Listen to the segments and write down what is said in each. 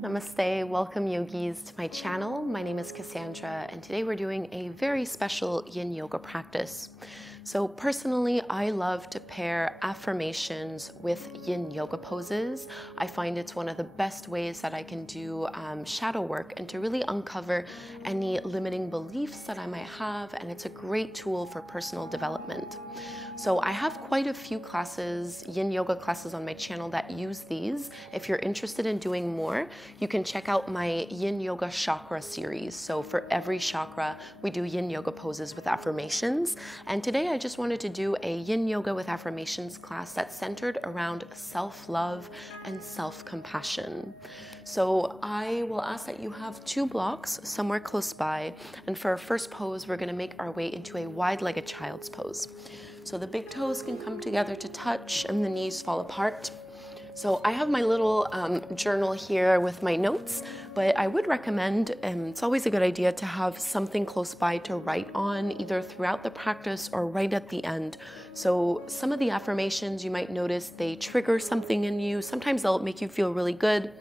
Namaste, welcome yogis to my channel. My name is Kassandra and today we're doing a very special Yin Yoga practice. So personally, I love to pair affirmations with Yin Yoga poses. I find it's one of the best ways that I can do shadow work and to really uncover any limiting beliefs that I might have, and it's a great tool for personal development. So I have quite a few classes, Yin Yoga classes on my channel that use these. If you're interested in doing more, you can check out my Yin Yoga Chakra series. So for every chakra, we do Yin Yoga poses with affirmations. And today I just wanted to do a Yin Yoga with affirmations class that's centered around self-love and self-compassion. So I will ask that you have 2 blocks somewhere close by. And for our first pose, we're gonna make our way into a wide-legged child's pose. So the big toes can come together to touch and the knees fall apart. So I have my little journal here with my notes, but I would recommend, it's always a good idea to have something close by to write on, either throughout the practice or right at the end. So some of the affirmations, you might notice they trigger something in you. Sometimes they'll make you feel really good.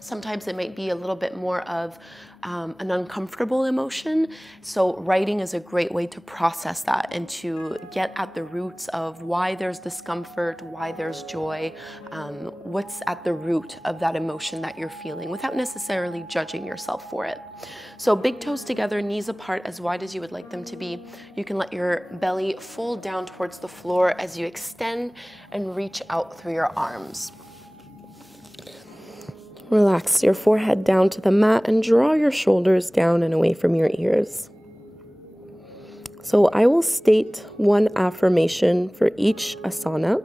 Sometimes it might be a little bit more of an uncomfortable emotion. So writing is a great way to process that and to get at the roots of why there's discomfort, why there's joy, what's at the root of that emotion that you're feeling without necessarily judging yourself for it. So big toes together, knees apart as wide as you would like them to be. You can let your belly fold down towards the floor as you extend and reach out through your arms. Relax your forehead down to the mat and draw your shoulders down and away from your ears. So I will state one affirmation for each asana,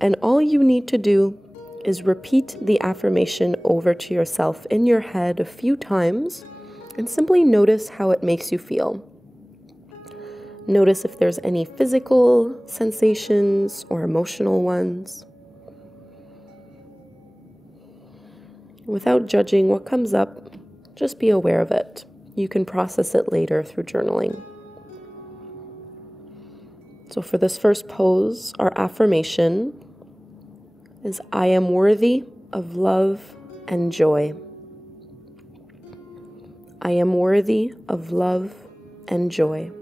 and all you need to do is repeat the affirmation over to yourself in your head a few times and simply notice how it makes you feel. Notice if there's any physical sensations or emotional ones. Without judging what comes up, just be aware of it. You can process it later through journaling. So for this first pose, our affirmation is, I am worthy of love and joy. I am worthy of love and joy.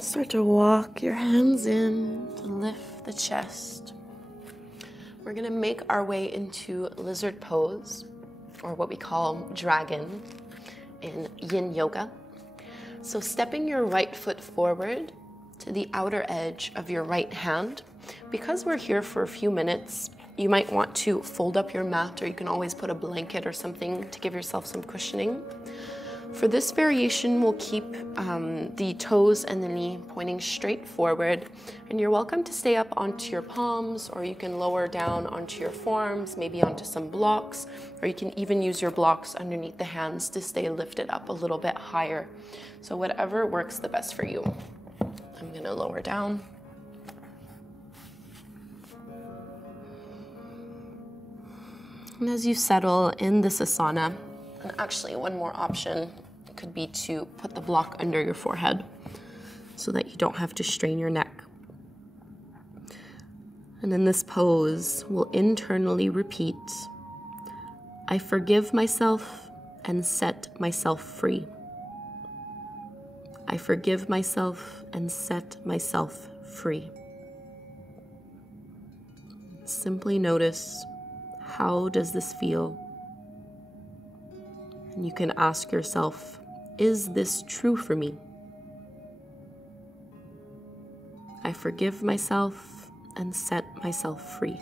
Start to walk your hands in to lift the chest. We're going to make our way into lizard pose, or what we call dragon in Yin Yoga. So stepping your right foot forward to the outer edge of your right hand. Because we're here for a few minutes, you might want to fold up your mat, or you can always put a blanket or something to give yourself some cushioning. For this variation, we'll keep the toes and the knee pointing straight forward, and you're welcome to stay up onto your palms, or you can lower down onto your forearms, maybe onto some blocks, or you can even use your blocks underneath the hands to stay lifted up a little bit higher. So whatever works the best for you. I'm gonna lower down. And as you settle in this asana, and actually one more option could be to put the block under your forehead so that you don't have to strain your neck. And in this pose, we'll internally repeat, I forgive myself and set myself free. I forgive myself and set myself free. Simply notice, how does this feel? And you can ask yourself, is this true for me? I forgive myself and set myself free.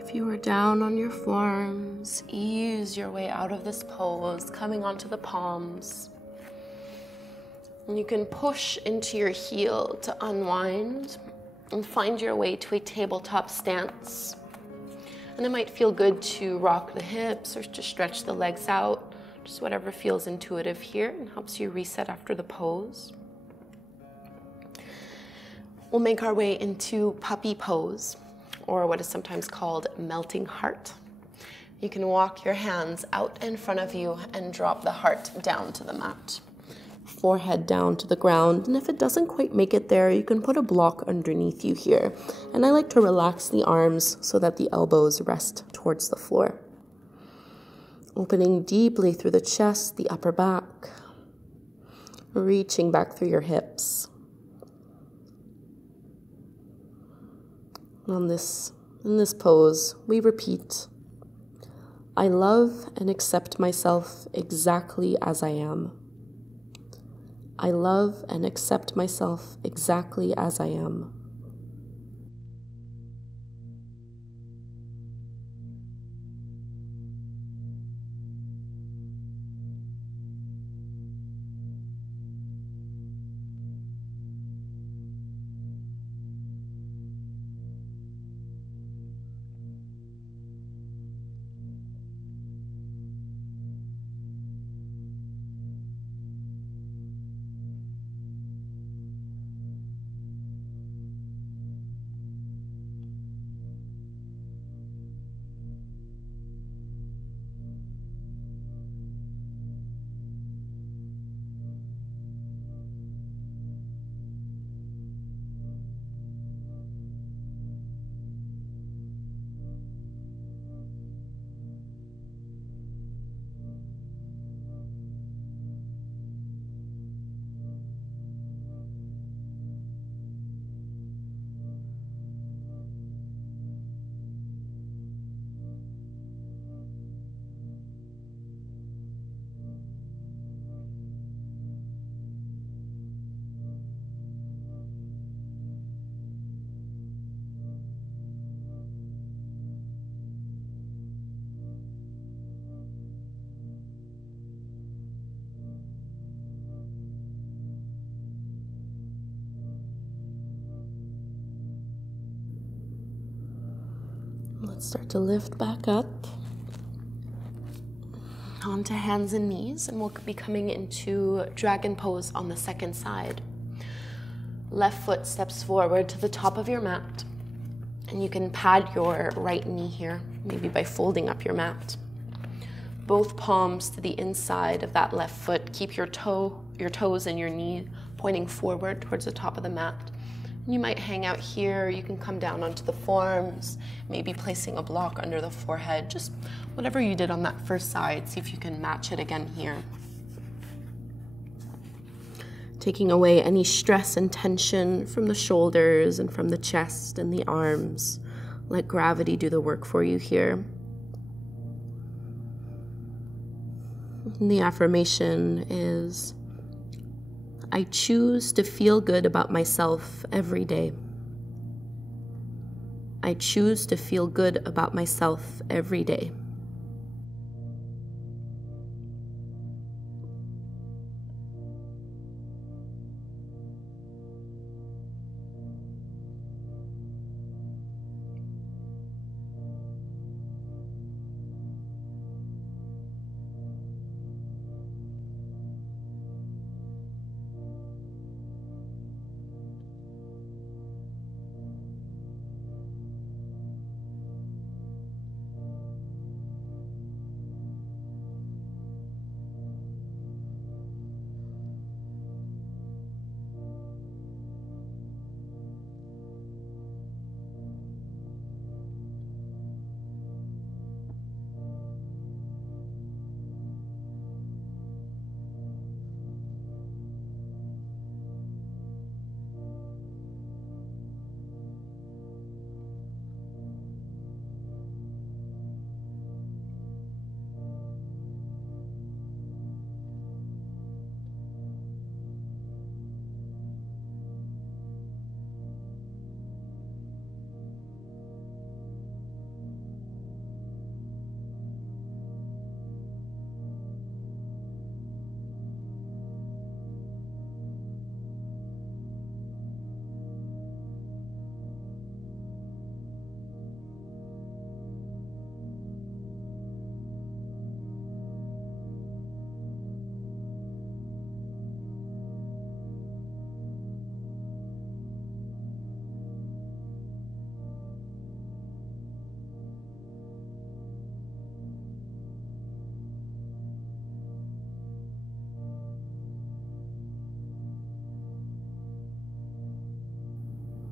If you are down on your forearms, ease your way out of this pose, coming onto the palms. And you can push into your heel to unwind and find your way to a tabletop stance. And it might feel good to rock the hips or to stretch the legs out, just whatever feels intuitive here and helps you reset after the pose. We'll make our way into puppy pose, or what is sometimes called melting heart. You can walk your hands out in front of you and drop the heart down to the mat. Forehead down to the ground, and if it doesn't quite make it there, you can put a block underneath you here. And I like to relax the arms so that the elbows rest towards the floor. Opening deeply through the chest, the upper back, reaching back through your hips. In this pose, we repeat, I love and accept myself exactly as I am. I love and accept myself exactly as I am. Let's start to lift back up onto hands and knees, and we'll be coming into dragon pose on the second side. Left foot steps forward to the top of your mat, and you can pad your right knee here, maybe by folding up your mat. Both palms to the inside of that left foot. Keep your toes and your knee pointing forward towards the top of the mat. You might hang out here, you can come down onto the forearms, maybe placing a block under the forehead, just whatever you did on that first side, see if you can match it again here. Taking away any stress and tension from the shoulders and from the chest and the arms. Let gravity do the work for you here. And the affirmation is, I choose to feel good about myself every day. I choose to feel good about myself every day.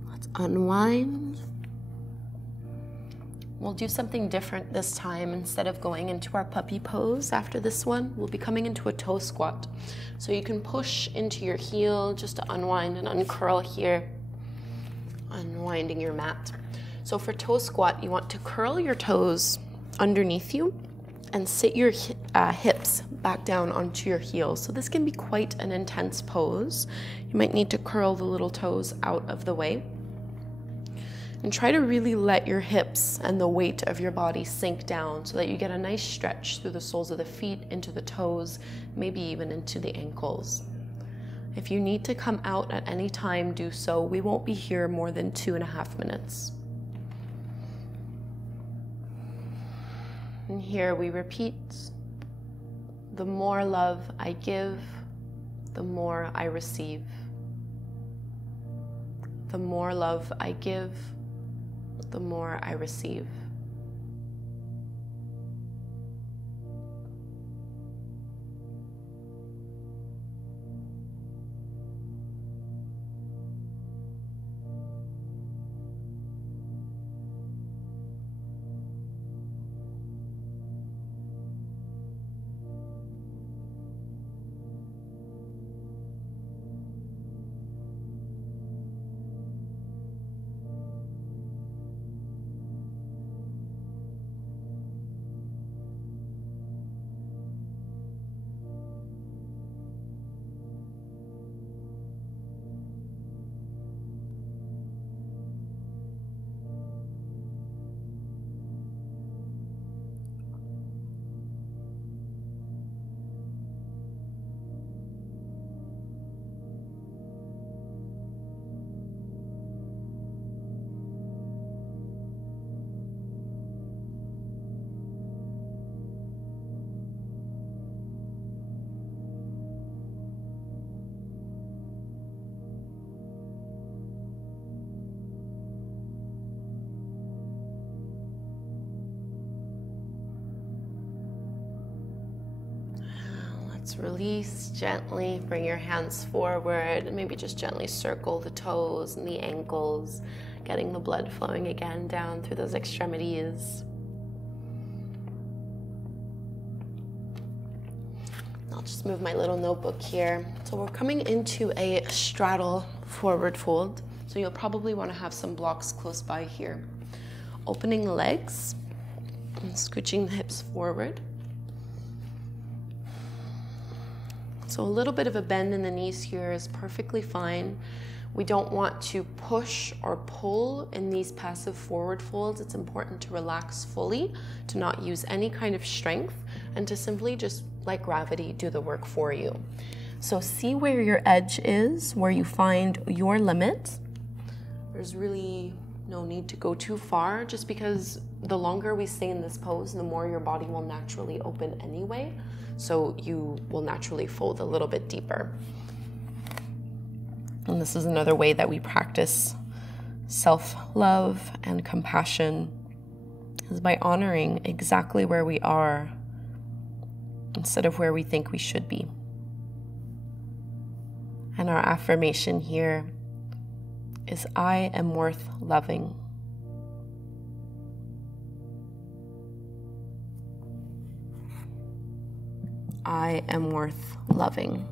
Let's unwind. We'll do something different this time. Instead of going into our puppy pose after this one, we'll be coming into a toe squat. So you can push into your heel just to unwind and uncurl here, unwinding your mat. So for toe squat, you want to curl your toes underneath you and sit your hips back down onto your heels. So this can be quite an intense pose. You might need to curl the little toes out of the way. And try to really let your hips and the weight of your body sink down so that you get a nice stretch through the soles of the feet, into the toes, maybe even into the ankles. If you need to come out at any time, do so. We won't be here more than 2.5 minutes. And here we repeat, the more love I give, the more I receive. The more love I give, the more I receive. Just release gently, bring your hands forward, and maybe just gently circle the toes and the ankles, getting the blood flowing again down through those extremities. I'll just move my little notebook here. So we're coming into a straddle forward fold. So you'll probably want to have some blocks close by here. Opening the legs and scooching the hips forward. So a little bit of a bend in the knees here is perfectly fine. We don't want to push or pull in these passive forward folds. It's important to relax fully, to not use any kind of strength, and to simply just let gravity do the work for you. So see where your edge is, where you find your limit. There's really no need to go too far, just because the longer we stay in this pose, the more your body will naturally open anyway. So you will naturally fold a little bit deeper. And this is another way that we practice self-love and compassion, is by honoring exactly where we are instead of where we think we should be. And our affirmation here is, I am worth loving. I am worth loving.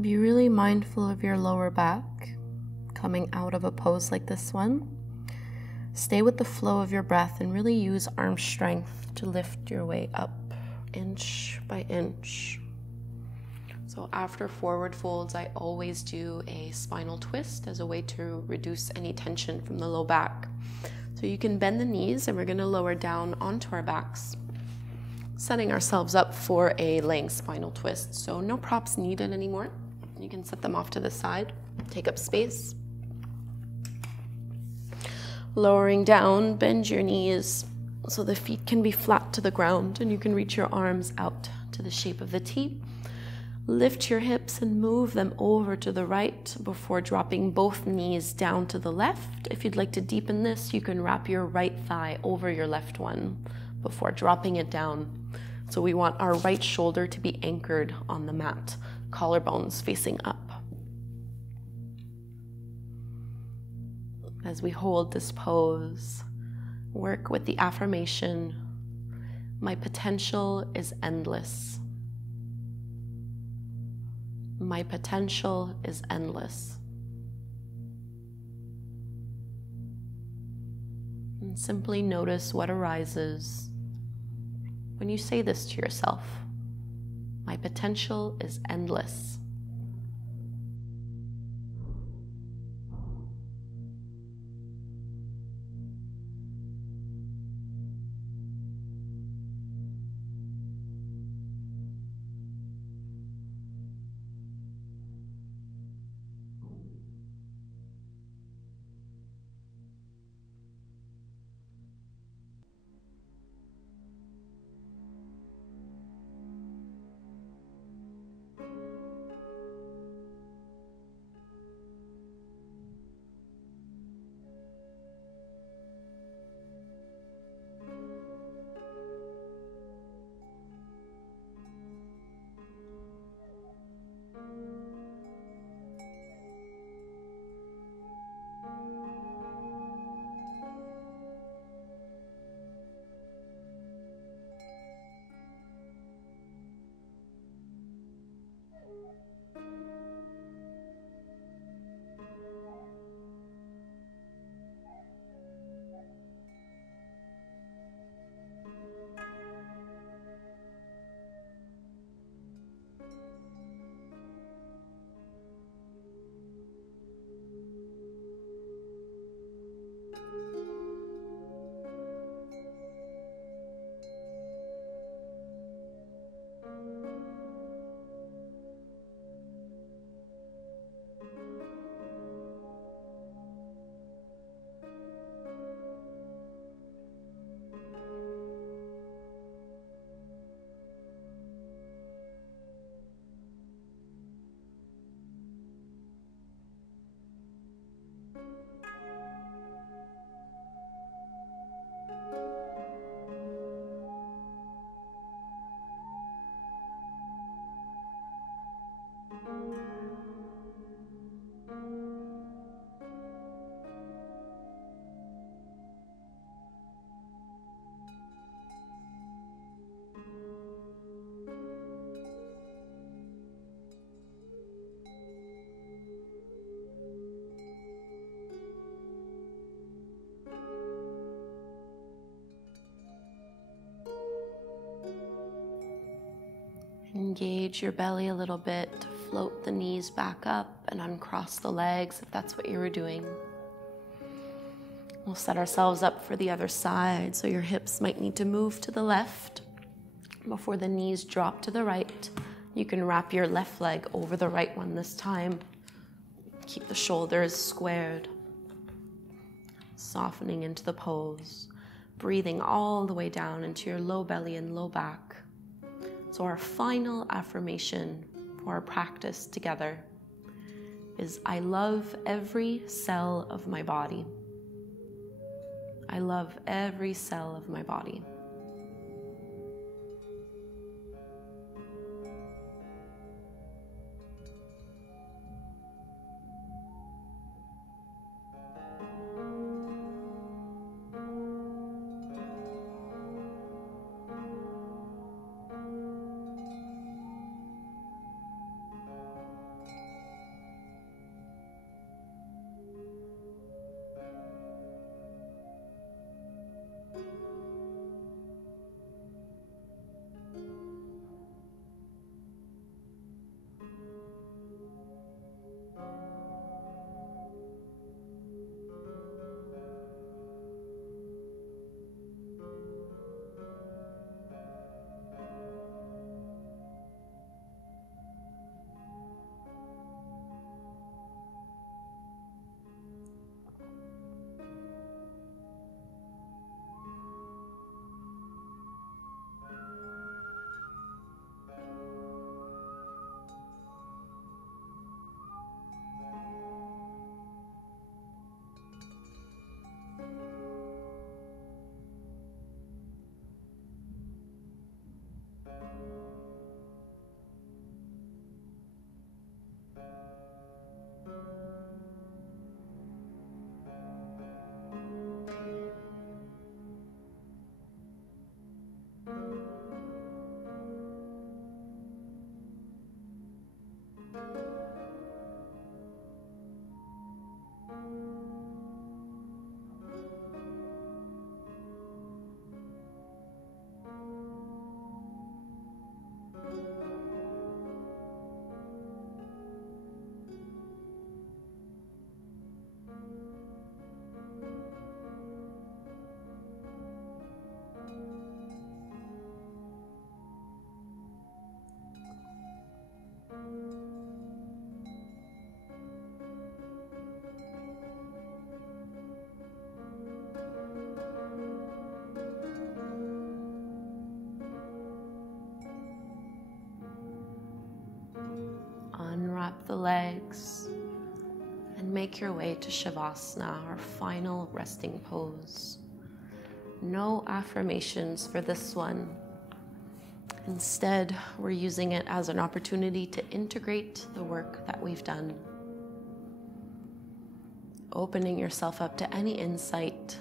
Be really mindful of your lower back coming out of a pose like this one. Stay with the flow of your breath and really use arm strength to lift your way up inch by inch. So after forward folds, I always do a spinal twist as a way to reduce any tension from the low back. So you can bend the knees and we're going to lower down onto our backs, setting ourselves up for a laying spinal twist. So no props needed anymore. You can set them off to the side, take up space. Lowering down, bend your knees so the feet can be flat to the ground and you can reach your arms out to the shape of the T. Lift your hips and move them over to the right before dropping both knees down to the left. If you'd like to deepen this, you can wrap your right thigh over your left one before dropping it down. So we want our right shoulder to be anchored on the mat, collarbones facing up. As we hold this pose, work with the affirmation, my potential is endless. My potential is endless. And simply notice what arises when you say this to yourself. My potential is endless. Engage your belly a little bit to float the knees back up and uncross the legs if that's what you were doing. We'll set ourselves up for the other side, so your hips might need to move to the left before the knees drop to the right. You can wrap your left leg over the right one this time. Keep the shoulders squared. Softening into the pose, breathing all the way down into your low belly and low back. So our final affirmation for our practice together is, I love every cell of my body. I love every cell of my body. legs, and make your way to Shavasana, our final resting pose. No affirmations for this one. Instead, we're using it as an opportunity to integrate the work that we've done. Opening yourself up to any insight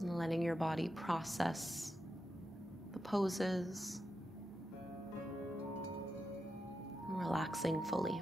and letting your body process the poses and relaxing fully.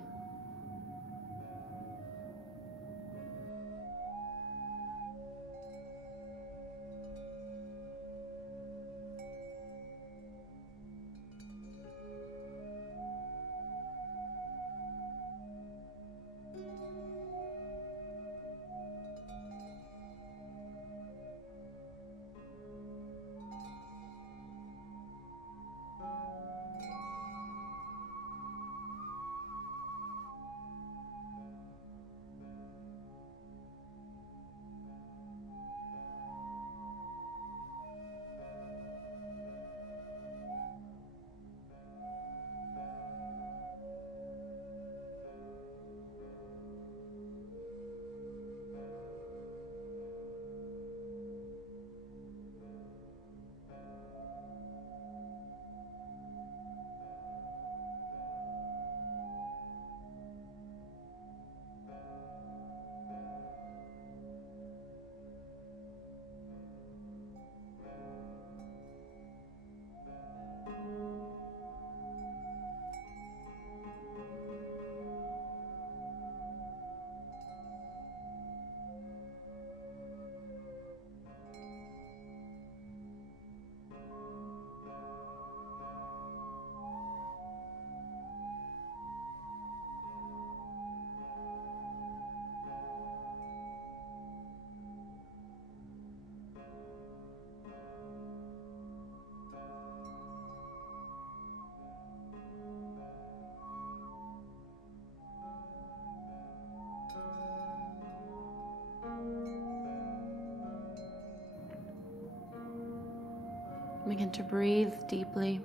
Begin to breathe deeply.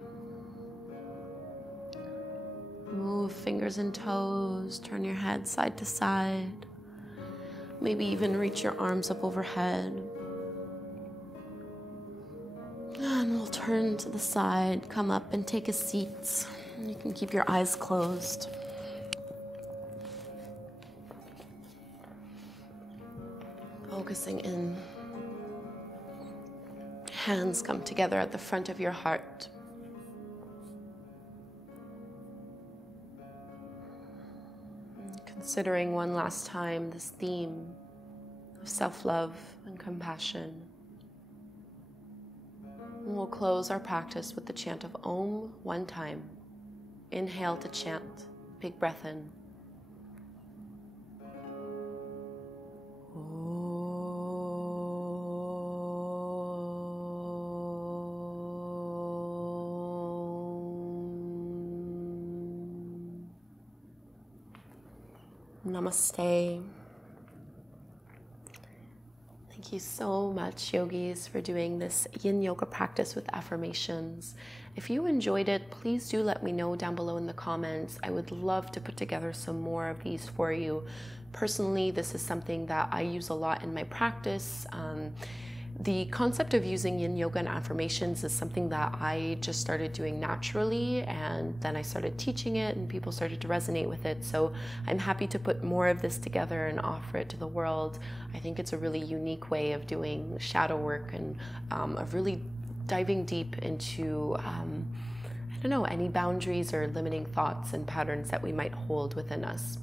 Move fingers and toes, turn your head side to side. Maybe even reach your arms up overhead. And we'll turn to the side, come up and take a seat. You can keep your eyes closed. Focusing in. Hands come together at the front of your heart. Considering one last time this theme of self-love and compassion. And we'll close our practice with the chant of Om one time. Inhale to chant. Big breath in. Namaste. Thank you so much, yogis, for doing this Yin Yoga practice with affirmations. If you enjoyed it, please do let me know down below in the comments. I would love to put together some more of these for you. Personally, this is something that I use a lot in my practice. The concept of using Yin Yoga and affirmations is something that I just started doing naturally, and then I started teaching it and people started to resonate with it. So I'm happy to put more of this together and offer it to the world. I think it's a really unique way of doing shadow work and of really diving deep into, I don't know, any boundaries or limiting thoughts and patterns that we might hold within us.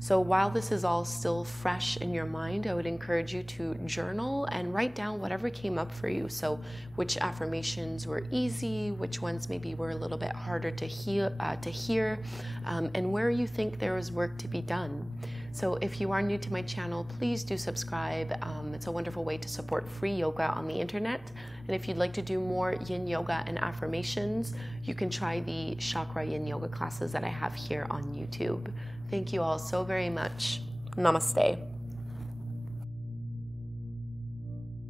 So while this is all still fresh in your mind, I would encourage you to journal and write down whatever came up for you. So which affirmations were easy, which ones maybe were a little bit harder to hear, and where you think there is work to be done. So if you are new to my channel, please do subscribe. It's a wonderful way to support free yoga on the internet. And if you'd like to do more Yin Yoga and affirmations, you can try the Chakra Yin Yoga classes that I have here on YouTube. Thank you all so very much. Namaste.